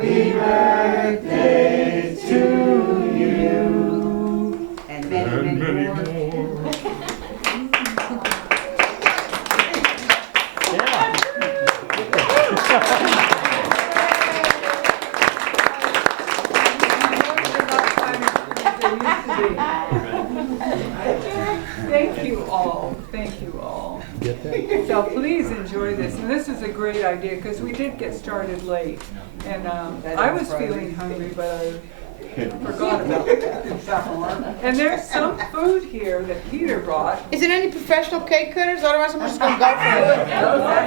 Happy birthday to you. And many, many more. Thank you all. Thank you all. So please enjoy this. And this is a great idea because we did get started late. And I was feeling hungry, but I forgot about that. And there's some food here that Peter brought. Is it any professional cake cutters? Otherwise, I'm just going to go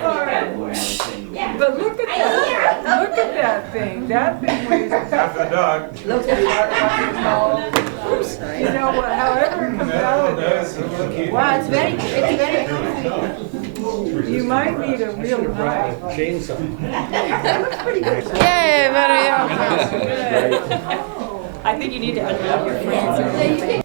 for it. But look at that. Look at that thing. That thing weighs Half a dog. looks like you know what, however it comes out of there. Wow, it's very healthy. You might need a real knife. Chainsaw. Yeah, very healthy. I think you need to unwrap your friends.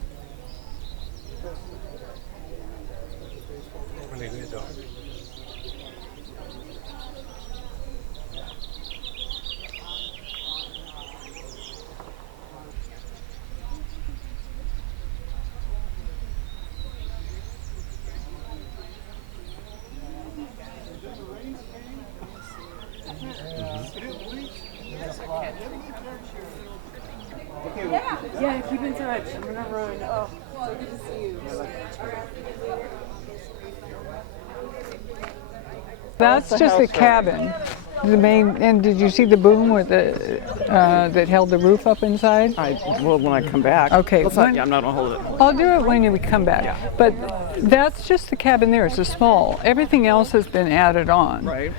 Yeah, keep in touch. I'm gonna run. Oh, so good to see you. That's just a cabin. The main, and did you see the boom with the that held the roof up inside? Well, when I come back. Okay. Yeah, I'm not gonna hold it. I'll do it when you come back. Yeah. But that's just the cabin there. It's a small. Everything else has been added on Right.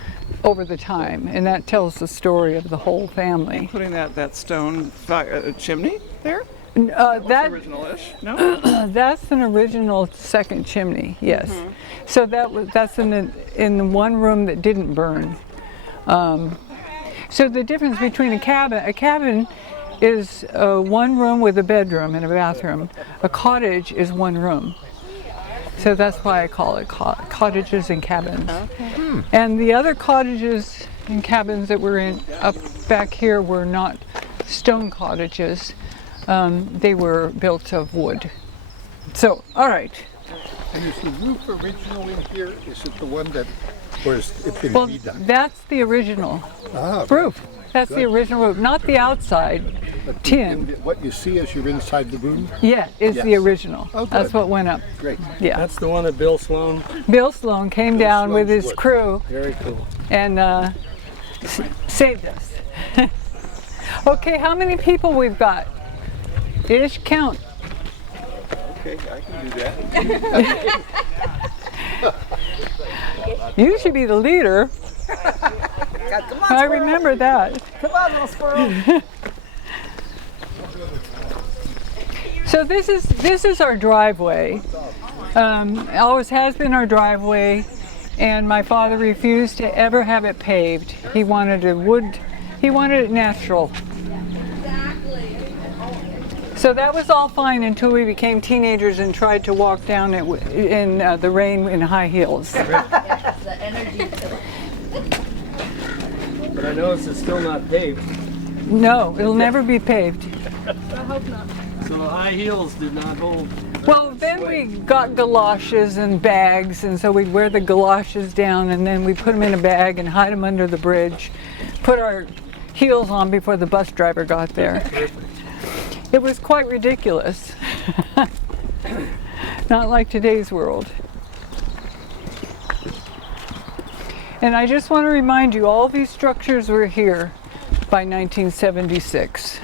over the time, and that tells the story of the whole family. Putting that stone chimney there. That Original-ish. No. that's an original second chimney. Yes. So that's in the one room that didn't burn. So the difference between a cabin is one room with a bedroom and a bathroom. A cottage is one room. So that's why I call it cottages and cabins. Okay. And the other cottages and cabins that were in up back here were not stone cottages. They were built of wood. So, all right. And is the roof original in here? Is it the one that, or is it been Well, redone? that's the original Ah, roof. That's the Good. original roof, not the outside but tin. What you see as you're inside the room? Yeah, is the Yes. original. Oh, That's good. what went up. Great. Yeah. That's the one that Bill Sloan. Bill Sloan came down with Sloan's his wood. crew Very cool. and saved us. Okay, how many people we've got? Ish, count. Okay, I can do that. You should be the leader. Come on, I remember that. Come on, little squirrel. So this is our driveway. Always has been our driveway, and my father refused to ever have it paved. He wanted it wood. He wanted it natural. So that was all fine until we became teenagers and tried to walk down it in the rain in high heels. The energy. But I notice it's still not paved. No, it'll never be paved. So high heels did not hold. Well, then we got galoshes and bags, and so we'd wear the galoshes down, and then we put them in a bag and hide them under the bridge. Put our heels on before the bus driver got there. It was quite ridiculous. Not like today's world. And I just want to remind you, all these structures were here by 1976.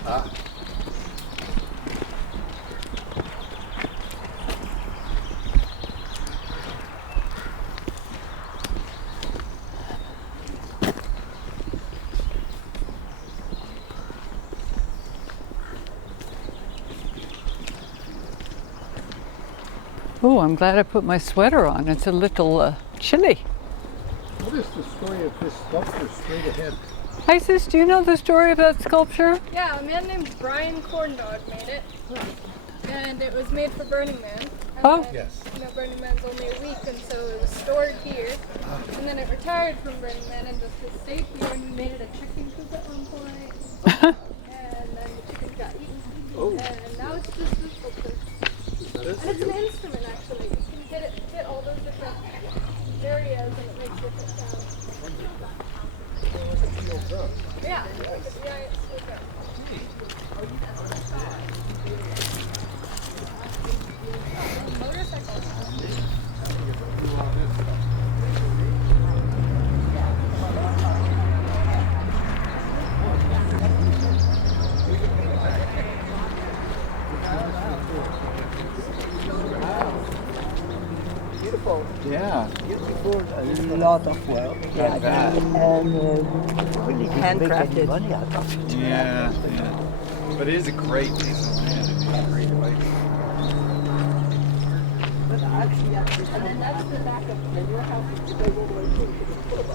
Oh, I'm glad I put my sweater on. It's a little chilly. What is the story of this sculpture straight ahead? Hi, sis, do you know the story of that sculpture? Yeah, a man named Brian Corndog made it. And it was made for Burning Man. And Oh. then, Yes. You know, Burning Man's only a week, and so it was stored here. And then it retired from Burning Man and just stayed here, and we made it a chicken coop at one point. Yeah. A lot of work. Yeah, and really handcrafted. Money out of it. Yeah, yeah. But it is a great piece of land. It's a great place. And then that's the back of your house. It goes all the way through.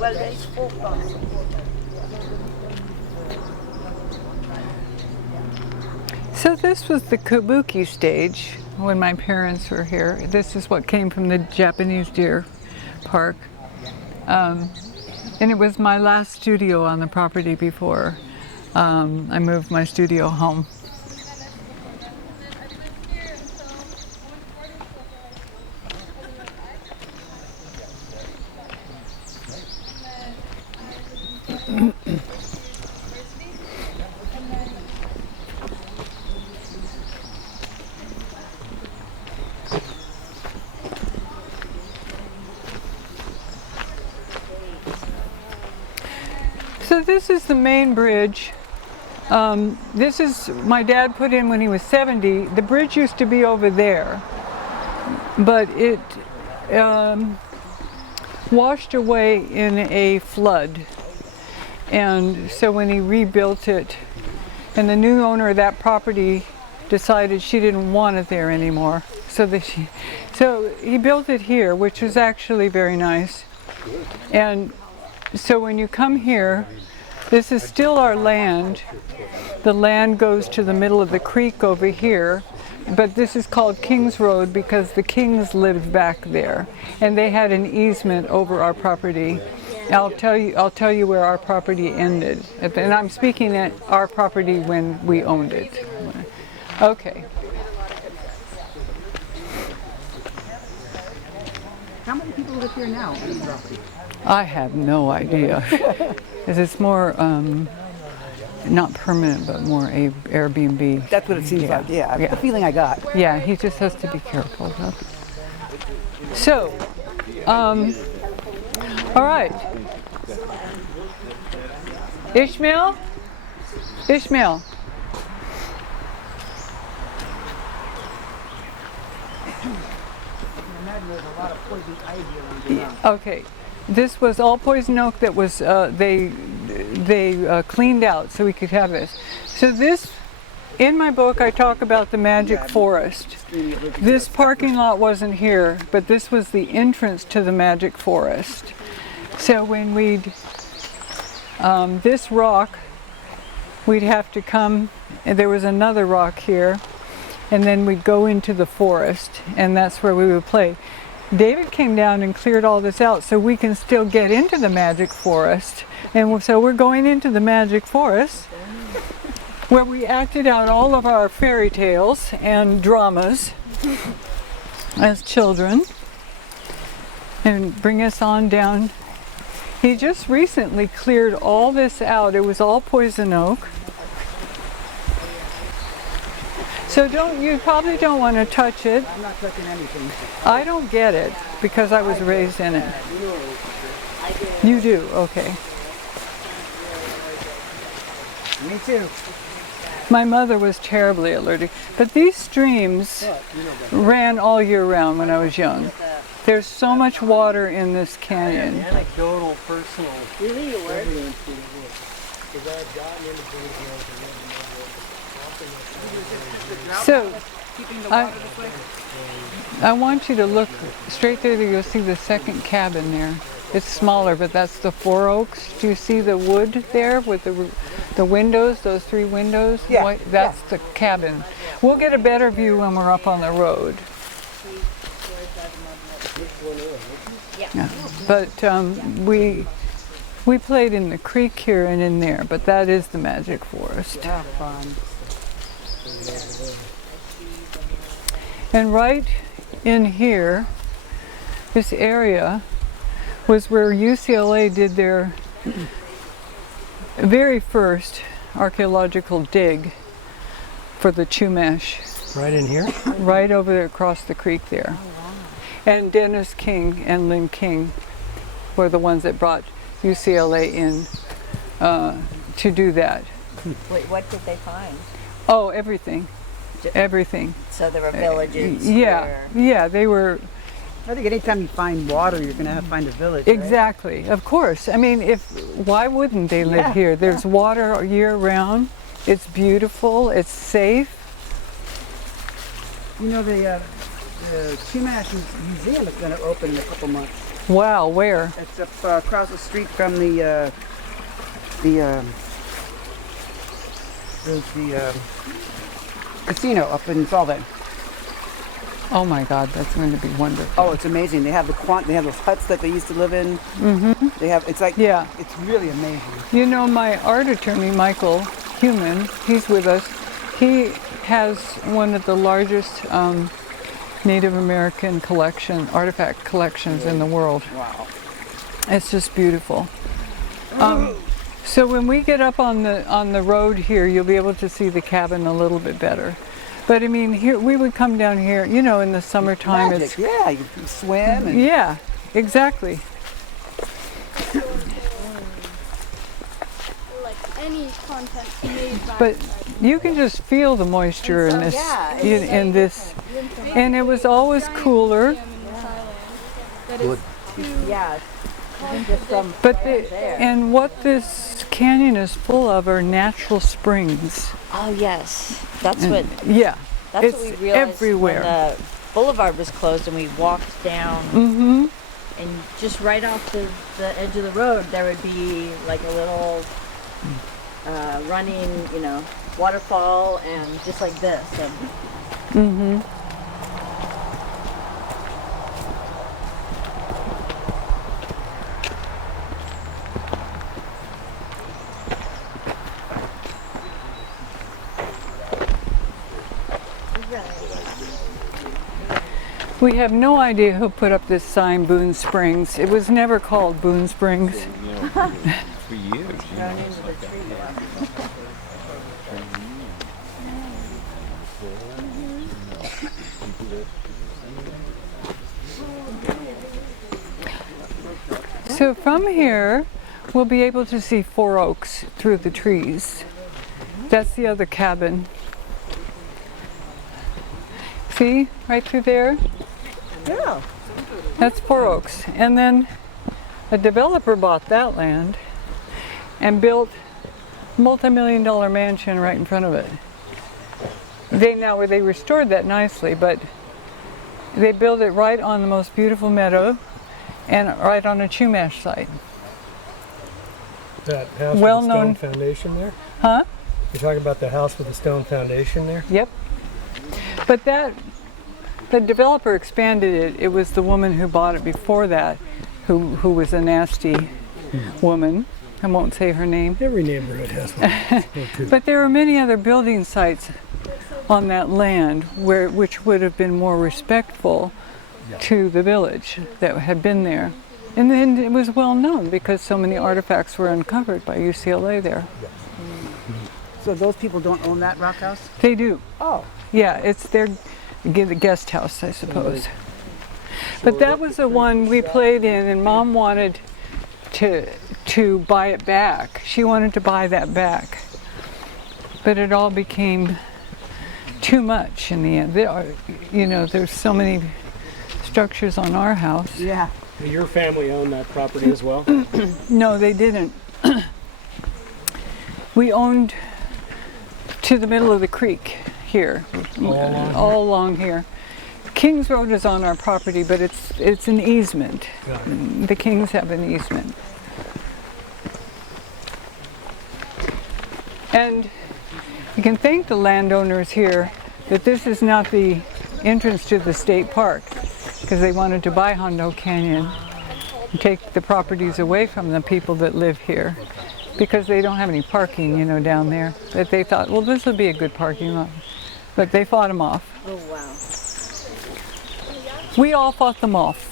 Well, there's 4 cars. So this was the kabuki stage when my parents were here. This is what came from the Japanese deer park. And it was my last studio on the property before I moved my studio home. So this is the main bridge. This is my dad put in when he was 70. The bridge used to be over there, but it washed away in a flood. And so when he rebuilt it, and the new owner of that property decided she didn't want it there anymore. So he built it here, which was actually very nice. And so when you come here, this is still our land. The land goes to the middle of the creek over here, but this is called King's Road because the Kings lived back there, and they had an easement over our property. I'll tell you where our property ended, and I'm speaking at our property when we owned it. Okay. How many people live here now on the property? I have no idea. It's more not permanent, but more a Airbnb. That's what it seems like, yeah. That's the feeling I got. Yeah, he just has to be careful. So, all right. Ishmael? Ishmael. Okay, this was all poison oak that was they cleaned out so we could have this. So this, in my book, I talk about the magic forest. This parking lot wasn't here, but this was the entrance to the magic forest. So when we'd this rock, we'd have to come, and there was another rock here, and then we'd go into the forest, and that's where we would play. David came down and cleared all this out so we can still get into the magic forest. And so we're going into the magic forest where we acted out all of our fairy tales and dramas as children. And bring us on down. He just recently cleared all this out. It was all poison oak. So you probably don't want to touch it. I'm not touching anything. I don't get it because I was raised in it. You do, okay. Me too. My mother was terribly allergic, but these streams ran all year round when I was young. There's so much water in this canyon. Anecdotal, personal. Really, your word? So, I want you to look straight there. You'll see the second cabin there. It's smaller, but that's the 4 oaks. Do you see the wood there with the windows, those 3 windows? Yeah. That's the cabin. We'll get a better view when we're up on the road. Yeah. But we played in the creek here and in there, but that is the magic forest. Have fun. And right in here, this area was where UCLA did their very first archaeological dig for the Chumash. Right in here? Right over there across the creek there. And Dennis King and Lynn King were the ones that brought UCLA in to do that. Wait, what did they find? Oh, everything. Everything. So there were villages. Yeah, they were. I think anytime you find water, you're going to have to find a village. Right? Exactly, of course. I mean, why wouldn't they live here? There's water year round. It's beautiful. It's safe. You know, the Chumash Museum is going to open in a couple months. Wow, where? It's up across the street from the casino up in Solvang. Oh my God, that's going to be wonderful. Oh, it's amazing. They have those huts that they used to live in. Mm-hmm. They have, it's like, yeah, it's really amazing. You know, my art attorney, Michael Human, he's with us. He has one of the largest Native American artifact collections in the world. Wow. It's just beautiful. So when we get up on the road here, you'll be able to see the cabin a little bit better. But I mean, here we would come down here, you know, in the summertime. Magic, yeah, you can swim. And yeah, exactly. Like any content made by. But you can just feel the moisture in this, in this, and it was always cooler. Good. Yeah. But and what this canyon is full of are natural springs. Oh yes, that's what. Yeah, That's it's what we realized everywhere. when the boulevard was closed and we walked down. Mm-hmm. And just right off the edge of the road, there would be like a little running, you know, waterfall, and just like this. And Mm-hmm. We have no idea who put up this sign, Boone Springs. It was never called Boone Springs. For years, So from here, we'll be able to see Four Oaks through the trees. That's the other cabin. See, right through there? yeah. That's Four Oaks. And then a developer bought that land and built a multi-million-dollar mansion right in front of it. They restored that nicely, but they built it right on the most beautiful meadow and right on a Chumash site. That house Well with the stone known- foundation there? Huh? You're talking about the house with the stone foundation there? Yep. But the developer expanded it. It was the woman who bought it before that, who was a nasty woman. I won't say her name. Every neighborhood has one. But there are many other building sites on that land which would have been more respectful to the village that had been there. And then it was well known because so many artifacts were uncovered by UCLA there. So those people don't own that rock house? They do. Oh. Yeah, it's their guest house, I suppose. But that was the one we played in, and Mom wanted to buy it back. She wanted to buy that back. But it all became too much in the end. There's so many structures on our house. Yeah. Your family owned that property as well? No, they didn't. We owned to the middle of the creek here, all along here. Kings Road is on our property, but it's an easement. The Kings have an easement. And you can thank the landowners here that this is not the entrance to the state park, because they wanted to buy Hondo Canyon and take the properties away from the people that live here, because they don't have any parking, down there. But they thought, well, this would be a good parking lot. But they fought them off. oh wow. We all fought them off.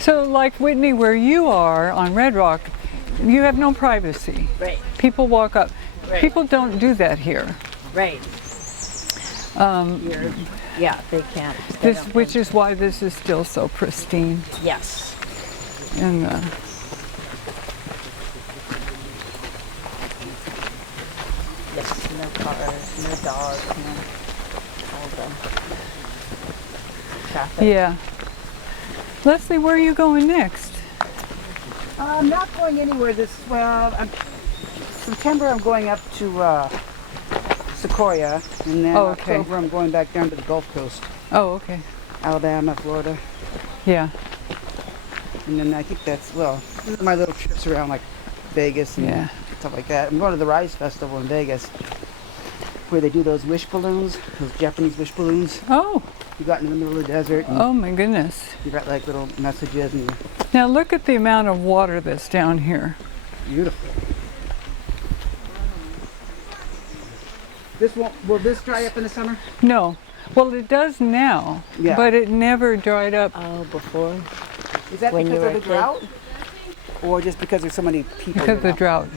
So like Whitney, where you are on Red Rock, you have no privacy. Right. People walk up. Right. People don't do that here. Right. Yeah, they can't. Which is why this is still so pristine. Yes. And Yes, no cars, no dogs, no all the traffic. yeah. Leslie, where are you going next? I'm not going anywhere September I'm going up to Sequoia, and then okay. October I'm going back down to the Gulf Coast. Oh, okay. Alabama, Florida. Yeah. And then I think that's, my little trips around like Vegas and stuff like that. I'm going to the Vries Festival in Vegas, where they do those wish balloons, those Japanese wish balloons. Oh. You got in the middle of the desert. And oh my goodness. You got like little messages. And now look at the amount of water that's down here. Beautiful. Will this dry up in the summer? No. Well, it does now, but it never dried up. Oh, before? Is that because of the drought? Or just because there's so many people? Because of the drought.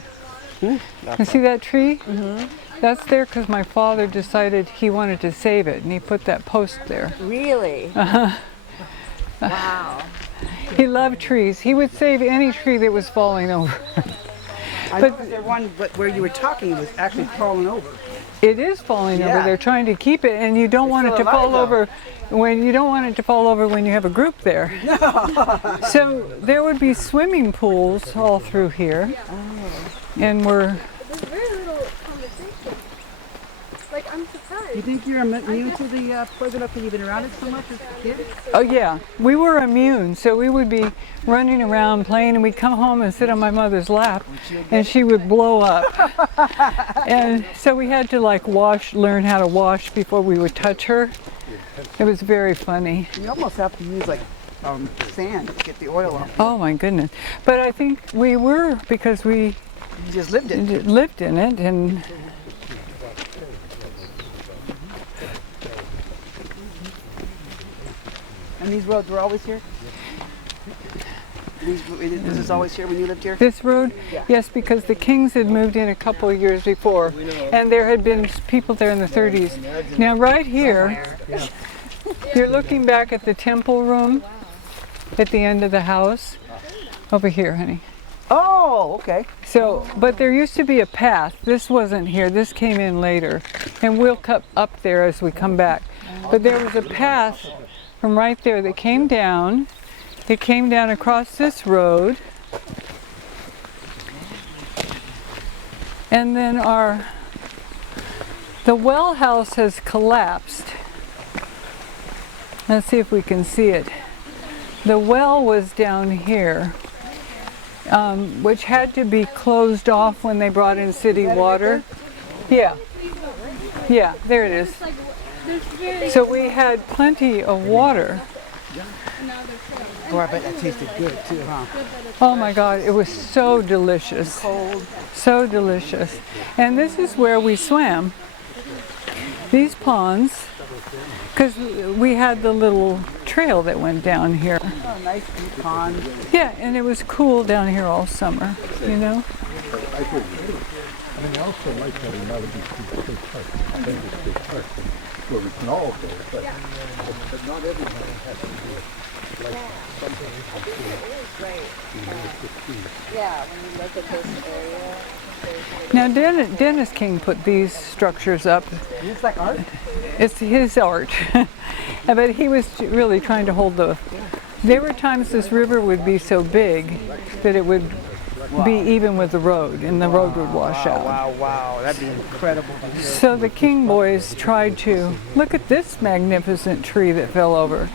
You see that tree? Mm-hmm. That's there because my father decided he wanted to save it, and he put that post there. Really? Wow. He loved trees. He would save any tree that was falling over. I noticed there one where you were talking was actually falling over. It is falling over. They're trying to keep it, and you don't want it to fall over when you don't want it to fall over when you have a group there. No. So there would be swimming pools all through here, and There's very little conversation. Like, I'm surprised. You think you're immune to the poison because you've been around it so much as a kid? Oh yeah, we were immune. So we would be running around playing, and we'd come home and sit on my mother's lap, and she would blow up. And so we had to like learn how to wash before we would touch her. It was very funny. You almost have to use like sand to get the oil off. Oh my goodness! But I think we were because we just lived it. Lived in it, and. And these roads were always here? This is always here when you lived here? This road? Yeah. Yes, because the Kings had moved in a couple of years before, and there had been people there in the 30s. Now right here, you're looking back at the temple room at the end of the house. Over here, honey. Oh, okay. So, but there used to be a path. This wasn't here. This came in later, and we'll cut up there as we come back. But there was a path from right there that came down. It came down across this road. And then the well house has collapsed. Let's see if we can see it. The well was down here, which had to be closed off when they brought in city water. Yeah. Yeah, there it is. So we had plenty of water. Oh, I bet that tasted good too, huh? Oh my God, it was so delicious. Cold. So delicious. And this is where we swam. These ponds, because we had the little trail that went down here. Oh, nice deep pond. Yeah, and it was cool down here all summer, you know? I mean, I also like that it might be big park. I think it's big park. Where we can all go, but not everybody has to do it. Like something Yeah, when you look at this area. Now Dennis King put these structures up. It's like art? It's his art. But he was really trying to hold there were times this river would be so big that it would be even with the road, and the road would wash out. Wow, that'd be incredible. So the King boys tried to, look at this magnificent tree that fell over.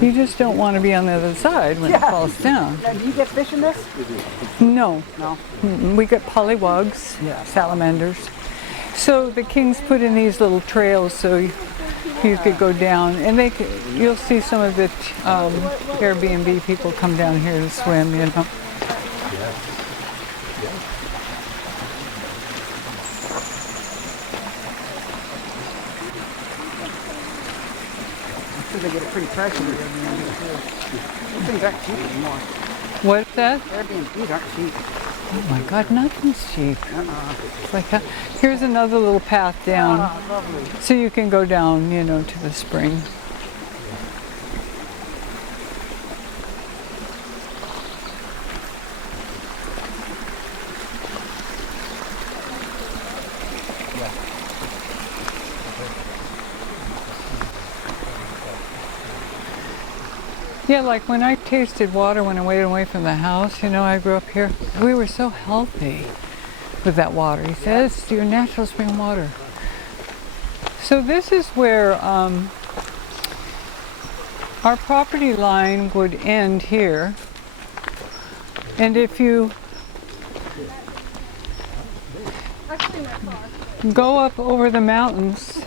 You just don't want to be on the other side when it falls down. Do you get fish in this? No. No. We got polywogs, salamanders. So the Kings put in these little trails so you could go down, and you'll see some of the Airbnb people come down here to swim, you know. They get it pretty fresh in the Airbnb too. These things aren't cheap anymore. What's that? Airbnbs aren't cheap. Oh my God, nothing's cheap. It's like here's another little path down, lovely. so you can go down, you know, to the spring. Yeah, like when I tasted water when I went away from the house, you know, I grew up here. We were so healthy with that water. He says, it's your natural spring water. So this is where our property line would end here. And if you go up over the mountains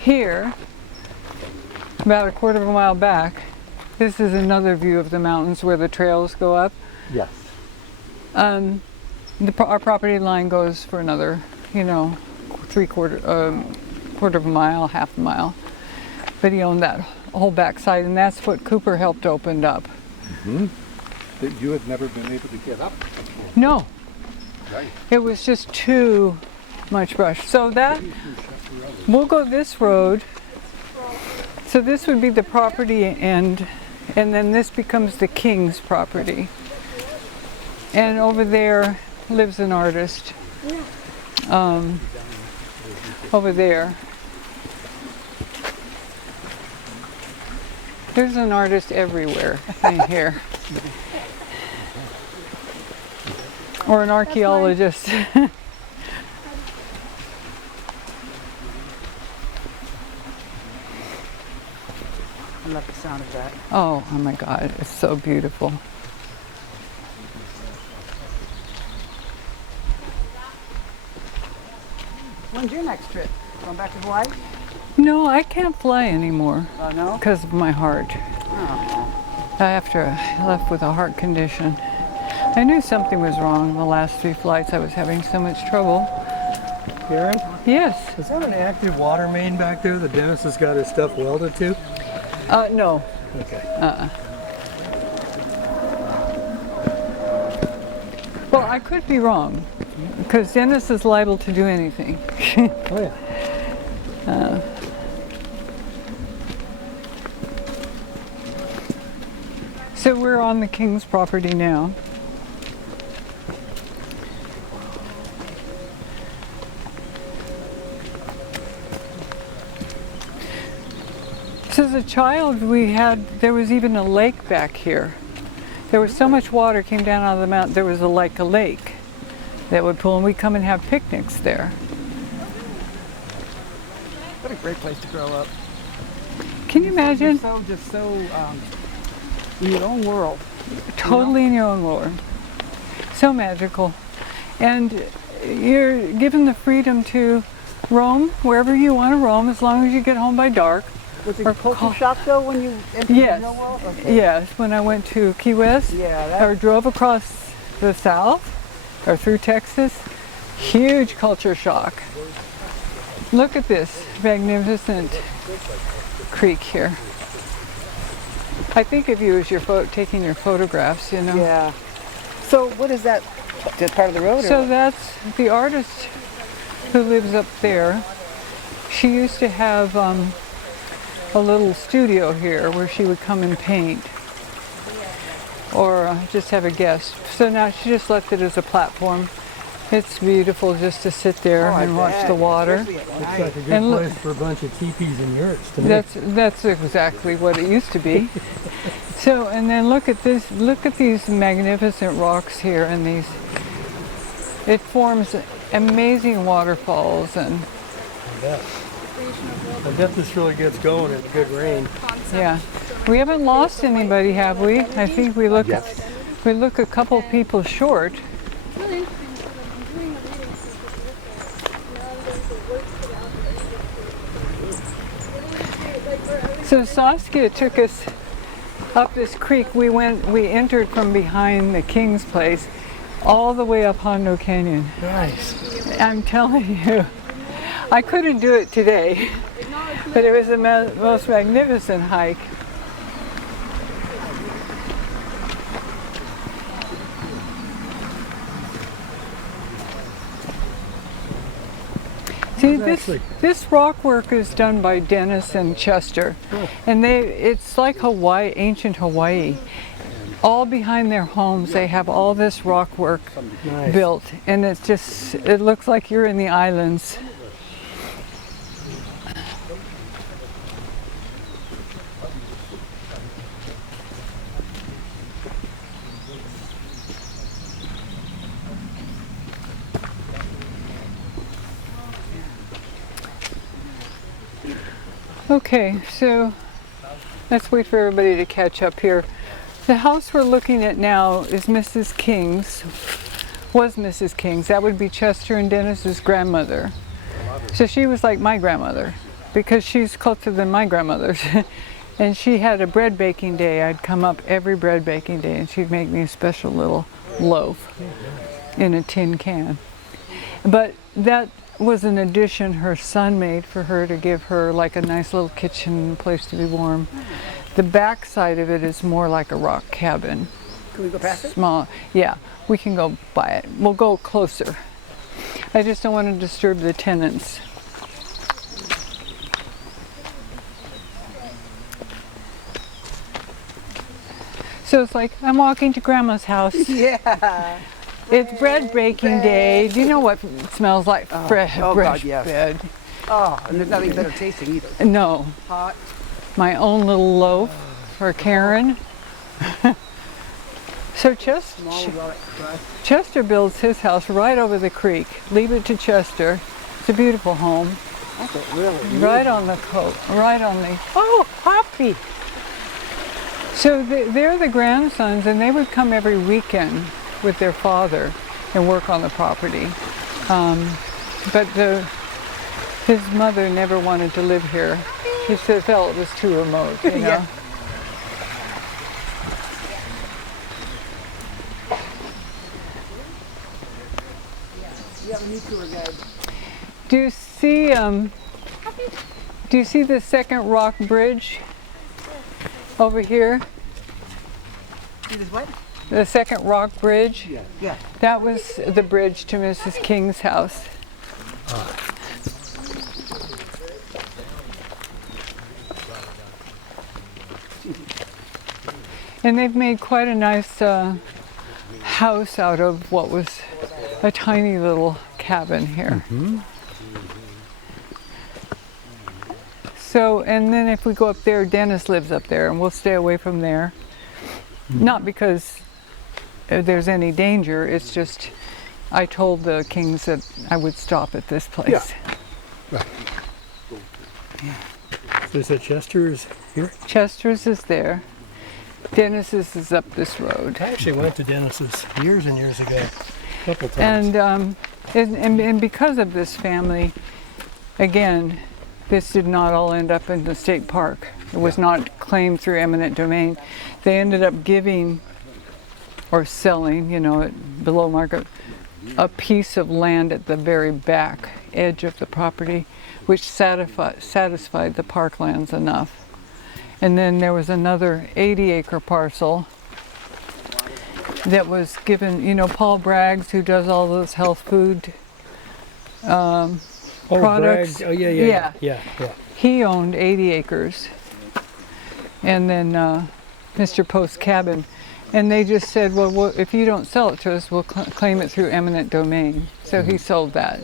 here, about a quarter of a mile back, this is another view of the mountains where the trails go up. Yes. Our property line goes for another, you know, quarter of a mile, half a mile. But he owned that whole backside, and that's what Cooper helped open up. Mm-hmm. That you had never been able to get up? No. Right. It was just too much brush. So that, we'll go this road. So this would be the property end. And then this becomes the king's property. And over there lives an artist. Over there. There's an artist everywhere in here. Or an archaeologist. I love the sound of that. Oh my God, it's so beautiful. When's your next trip? Going back to Hawaii? No, I can't fly anymore. Oh, no? Because of my heart. Oh. After I left with a heart condition. I knew something was wrong the last 3 flights. I was having so much trouble. Karen? Yes. Is that an active water main back there that Dennis has got his stuff welded to? No. Okay. Well, I could be wrong, because Dennis is liable to do anything. Oh yeah. So we're on the king's property now. So as a child, there was even a lake back here. There was so much water came down out of the mountain, there was a lake that would pull, and we'd come and have picnics there. What a great place to grow up. Can you imagine? Just so in your own world. Totally in your own world. So magical. And you're given the freedom to roam wherever you want to roam, as long as you get home by dark. Was it culture shock though when you entered Yes. the real world? Okay. Yes, when I went to Key West, or drove across the south, or through Texas, huge culture shock. Look at this magnificent creek here. I think of you as you're taking your photographs, you know. Yeah. So what is that? That part of the road? So that's the artist who lives up there. She used to have a little studio here where she would come and paint, or just have a guest. So now she just left it as a platform. It's beautiful just to sit there and watch the water. Looks like a good place for a bunch of teepees and yurts to me. That's exactly what it used to be. So, and then look at this. Look at these magnificent rocks here, and these. It forms amazing waterfalls, and I bet this really gets going in good rain. yeah, we haven't lost anybody, have we? I think we look a couple people short. So Saskia took us up this creek. We entered from behind the king's place, all the way up Hondo Canyon. Nice. I'm telling you, I couldn't do it today, but it was the most magnificent hike. See, this rock work is done by Dennis and Chester, and it's like Hawaii, ancient Hawaii. All behind their homes, they have all this rock work built, and it looks like you're in the islands. Okay, so let's wait for everybody to catch up here. The house we're looking at now is Mrs. King's, was Mrs. King's. That would be Chester and Dennis's grandmother. So she was like my grandmother, because she's closer than my grandmother's. And she had a bread baking day. I'd come up every bread baking day and she'd make me a special little loaf in a tin can. But that was an addition her son made for her to give her like a nice little kitchen place to be warm. The back side of it is more like a rock cabin. Can we go past it? Small, yeah, we can go by it. We'll go closer. I just don't want to disturb the tenants. So it's like, I'm walking to Grandma's house. Yeah. It's bread baking day. Do you know what it smells like? Fresh God, yes. bread. Oh, and there's nothing better tasting either. No. Hot. My own little loaf for Karen. So Chester builds his house right over the creek. Leave it to Chester. It's a beautiful home. That's really right on the coast. Right on the. Oh, Hoppy! So they're the grandsons, and they would come every weekend with their father and work on the property. But his mother never wanted to live here. She said, felt it was too remote, you know. Yeah. You have a new tour guide. Do you see the second rock bridge over here? See this what? The second rock bridge? Yeah. That was the bridge to Mrs. King's house. And they've made quite a nice house out of what was a tiny little cabin here. Mm-hmm. So, and then if we go up there, Dennis lives up there, and we'll stay away from there. Mm-hmm. Not because there's any danger, it's just I told the Kings that I would stop at this place. Yeah. So is that Chester's here? Chester's is there. Dennis's is up this road. I actually went to Dennis's years and years ago, a couple times. And because of this family, again, this did not all end up in the state park. It was not claimed through eminent domain. They ended up giving or selling, below market, a piece of land at the very back edge of the property, which satisfied the parklands enough. And then there was another 80-acre parcel that was given, Paul Braggs, who does all those health food products. Braggs. Oh, yeah. He owned 80 acres. And then Mr. Post's cabin. And they just said, well, if you don't sell it to us, we'll claim it through eminent domain. So he sold that.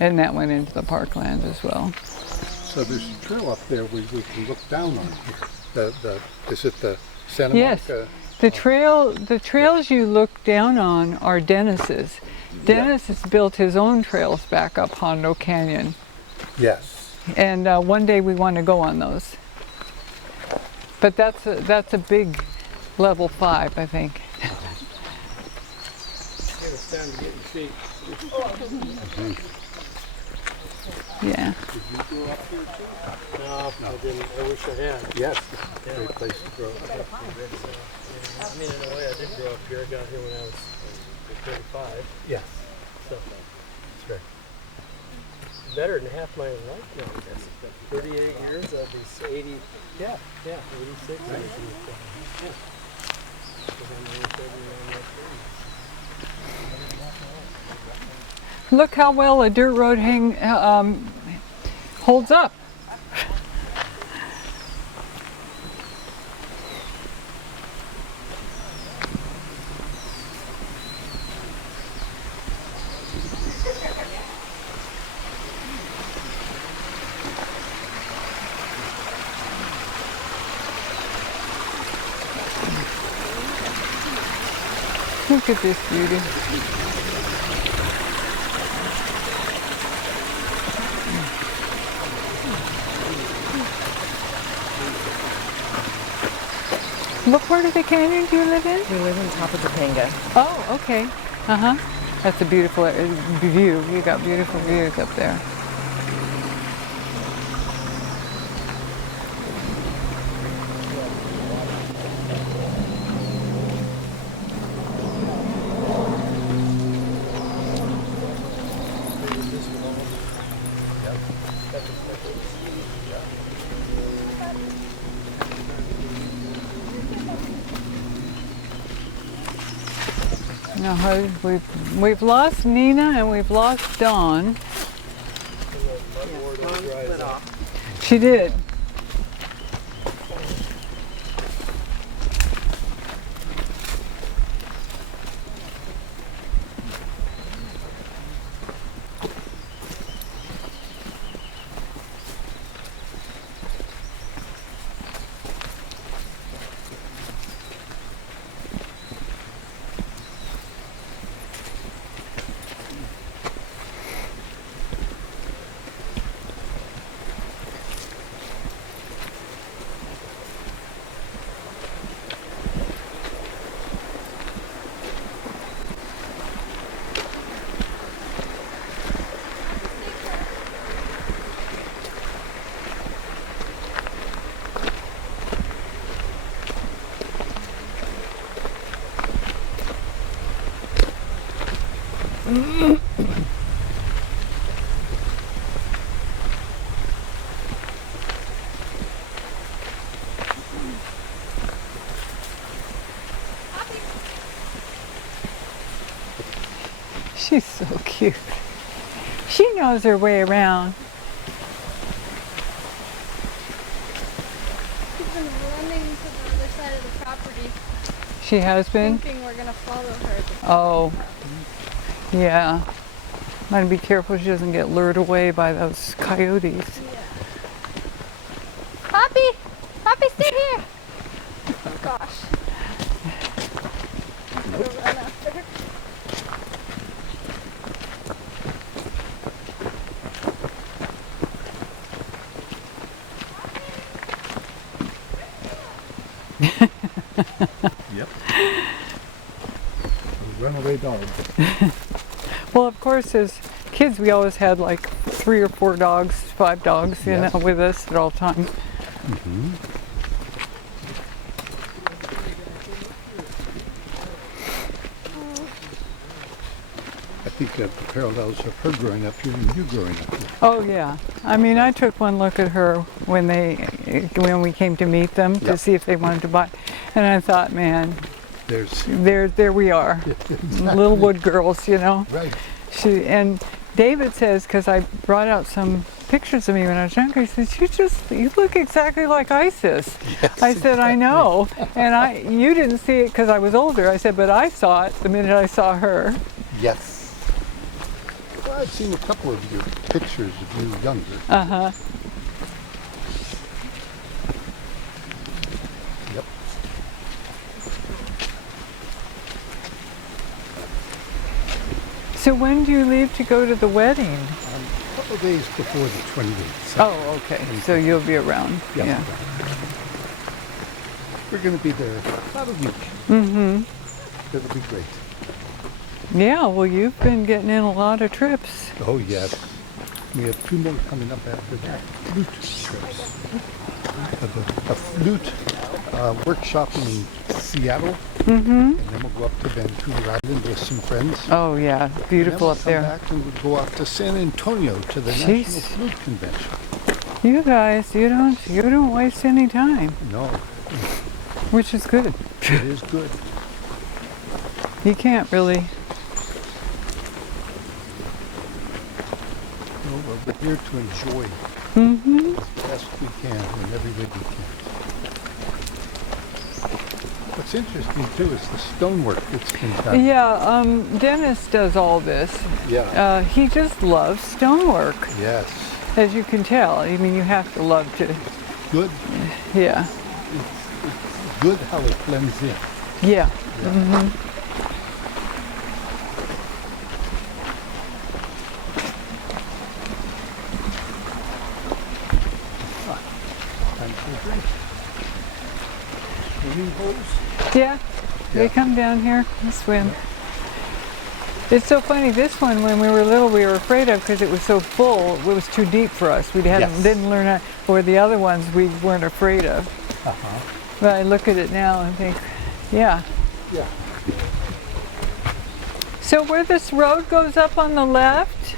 And that went into the parkland as well. So there's a trail up there we can look down on here. Is it the Santa Monica? Yes. The trails you look down on are Dennis's. Dennis has built his own trails back up Hondo Canyon. Yes. And one day we want to go on those. But that's a big level 5, I think. It's time to get your feet. Yeah. Did you grow up here too? No, I didn't. I wish I had. Yes. Great place to grow up. I mean, in a way, I did grow up here. I got here when I was 35. Yes. So, That's right. better than half my life now, I guess. 38 years of these 80. Yeah, 86. Right. Yeah. Look how well a dirt road holds up. Look at this beauty. What part of the canyon do you live in? We live on top of Topanga. Oh, okay. Uh-huh. That's a beautiful view. You got beautiful views up there. No, we've lost Nina and we've lost Dawn. She did. She's so cute. She knows her way around. She's been running to the other side of the property. She has been? Thinking we're gonna follow her. Oh, yeah. Might be careful she doesn't get lured away by those coyotes. Yeah. Poppy! Poppy, stay here! Oh gosh. I'm gonna run after her. Yep. Runaway dog. Well, of course, as kids, we always had like 3 or 4 dogs, 5 dogs, you know, with us at all times. Mm-hmm. I think that the parallels of her growing up here and you growing up here. Oh yeah. I mean, I took one look at her when we came to meet them to see if they wanted to buy, and I thought, man, there we are, little wood girls, you know. Right. And David says, because I brought out some pictures of me when I was younger, he says, you look exactly like Isis. Yes, I said, I know, and you didn't see it because I was older. I said, but I saw it the minute I saw her. Yes. Well, I've seen a couple of your pictures of you younger. Uh-huh. Yep. So when do you leave to go to the wedding? A couple of days before the 28th. Oh, okay. So you'll be around. Yeah. We're going to be there about a week. Mm-hmm. It'll be great. Yeah, well, you've been getting in a lot of trips. Oh, yes. We have 2 more coming up after that. Flute trips. A flute workshop in Seattle. Mm-hmm. And then we'll go up to Vancouver Island with some friends. Oh, yeah. Beautiful up there. And then we'll come back and we'll go out to San Antonio to the National Flute Convention. You guys, you don't waste any time. No. Which is good. It is good. You can't really. We're here to enjoy as best we can in every way we can. What's interesting too is the stonework that's been done. Yeah, Dennis does all this. Yeah. He just loves stonework, Yes. as you can tell. I mean, you have to love to. Good. Yeah. It's good how it blends in. Yeah. Time for a drink. Swimming holes? Yeah. They Yeah. come down here and swim. It's so funny, this one, when we were little, we were afraid of because it was so full. It was too deep for us. We didn't learn it. Or the other ones we weren't afraid of. But I look at it now and think, yeah. Yeah. So where this road goes up on the left,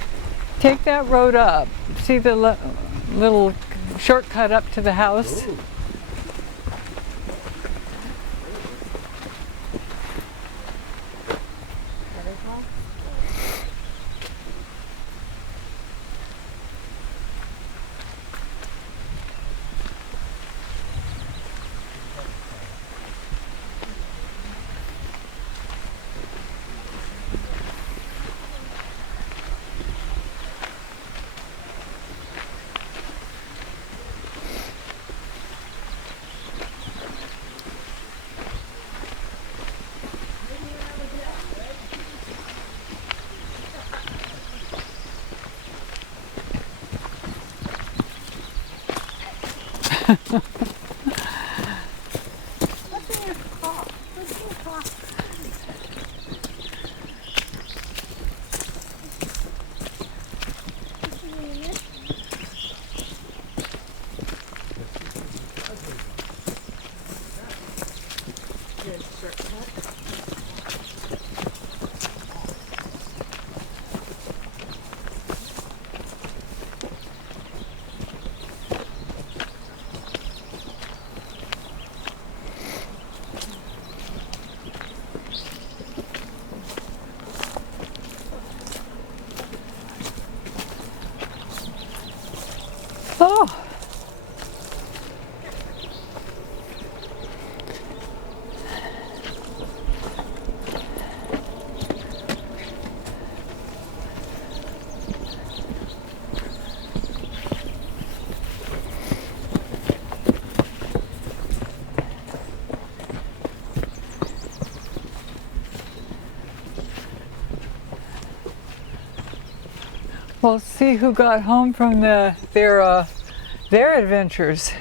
take that road up. See the little shortcut up to the house? Ooh. Oh. Well, see who got home from their adventures.